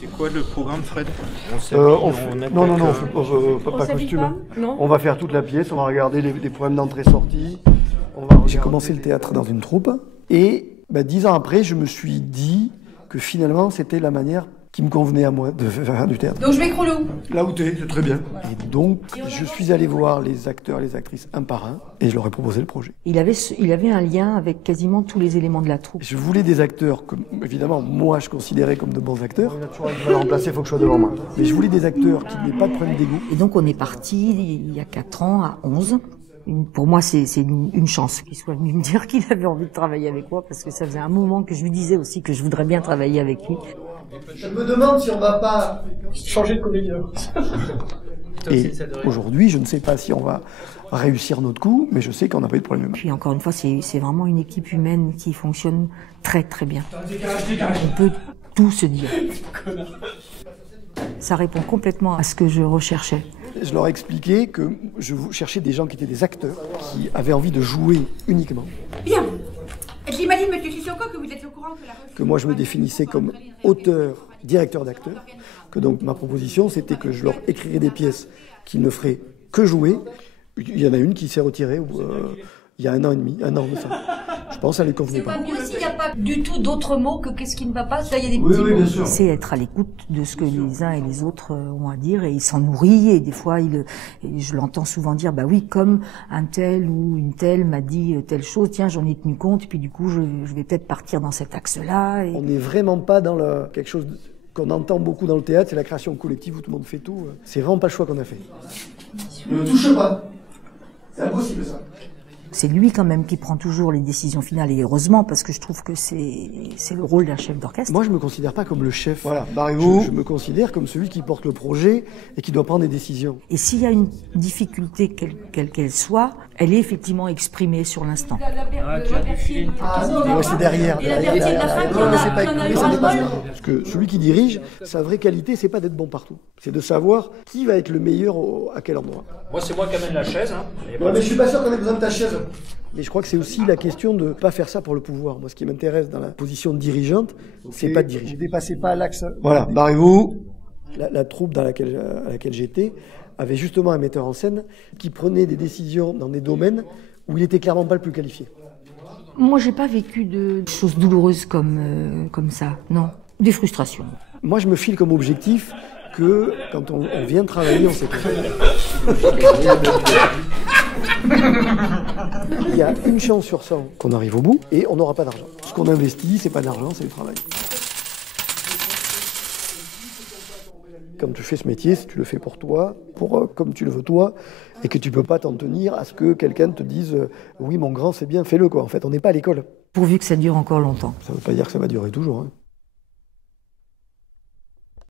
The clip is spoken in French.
C'est quoi le programme, Fred? Non, pas costume. On va faire toute la pièce, on va regarder les problèmes d'entrée-sortie. J'ai commencé le théâtre dans une troupe et 10 ans après, je me suis dit que finalement, c'était la manière qui me convenait à moi de faire du théâtre. Donc je m'écroule où? Là où t'es, c'est très bien. Et donc, je suis allé voir les acteurs, les actrices un par un et je leur ai proposé le projet. Il avait un lien avec quasiment tous les éléments de la troupe. Je voulais des acteurs que, évidemment, moi, je considérais comme de bons acteurs. Il va le remplacer, il faut que je sois devant moi. Mais je voulais des acteurs qui n'aient pas de problème d'égo. Et donc, on est parti il y a 4 ans à 11. Pour moi, c'est une chance qu'il soit venu me dire qu'il avait envie de travailler avec moi, parce que ça faisait un moment que je lui disais aussi que je voudrais bien travailler avec lui. Je me demande si on va pas changer de comédien. Et aujourd'hui, je ne sais pas si on va réussir notre coup, mais je sais qu'on n'a pas eu de problème. Puis encore une fois, c'est vraiment une équipe humaine qui fonctionne très très bien. On peut tout se dire. Ça répond complètement à ce que je recherchais. Je leur ai expliqué que je cherchais des gens qui étaient des acteurs, qui avaient envie de jouer uniquement. Bien. J'imagine, monsieur Sissoko, que vous êtes au courant que moi, je me définissais comme auteur, directeur d'acteurs. Que donc, ma proposition, c'était que je leur écrirais des pièces qu'ils ne feraient que jouer. Il y en a une qui s'est retirée il y a 1 an et demi, 1 an de ça. Je pense que ça ne les convenait pas. S'il n'y a pas du tout d'autres mots que qu'est-ce qui ne va pas, là, il y a des oui, petits oui, mots. bien sûr. C'est être à l'écoute de ce que les uns et les autres ont à dire, et il s'en nourrit, et des fois, je l'entends souvent dire, bah oui, comme un tel ou une telle m'a dit telle chose, tiens, j'en ai tenu compte, et puis du coup, je vais peut-être partir dans cet axe-là. Et... On n'est vraiment pas dans quelque chose qu'on entend beaucoup dans le théâtre, c'est la création collective où tout le monde fait tout. C'est vraiment pas le choix qu'on a fait. Ne touche pas. C'est impossible, ça. C'est lui quand même qui prend toujours les décisions finales, et heureusement, parce que je trouve que c'est le rôle d'un chef d'orchestre. Moi, je me considère pas comme le chef. Voilà, barrez-vous. Je me considère comme celui qui porte le projet et qui doit prendre des décisions. Et s'il y a une difficulté, quelle qu'elle soit, elle est effectivement exprimée sur l'instant. Moi, c'est derrière. C'est pas exprimé, ça dépasse pas. Parce que celui qui dirige, sa vraie qualité, c'est pas d'être bon partout. C'est de savoir qui va être le meilleur à quel endroit. Moi, c'est moi qui amène la chaise. Hein. Ouais, mais je suis pas sûr qu'on ait besoin de ta chaise. Mais je crois que c'est aussi la question de ne pas faire ça pour le pouvoir. Moi, ce qui m'intéresse dans la position de dirigeante, c'est pas de diriger. Vous dépassez pas l'axe. Voilà, barrez-vous. La troupe à laquelle j'étais avait justement un metteur en scène qui prenait des décisions dans des domaines où il était clairement pas le plus qualifié. Moi, j'ai pas vécu de choses douloureuses comme ça, non. Des frustrations. Moi, je me file comme objectif que quand on vient travailler, on sait très bien. Il y a une chance sur 100 qu'on arrive au bout et on n'aura pas d'argent. Ce qu'on investit, c'est pas de l'argent, c'est du travail. Quand tu fais ce métier, tu le fais pour toi, comme tu le veux toi, et que tu peux pas t'en tenir à ce que quelqu'un te dise oui mon grand c'est bien, fais-le quoi. En fait, on n'est pas à l'école. Pourvu que ça dure encore longtemps. Ça veut pas dire que ça va durer toujours. Hein.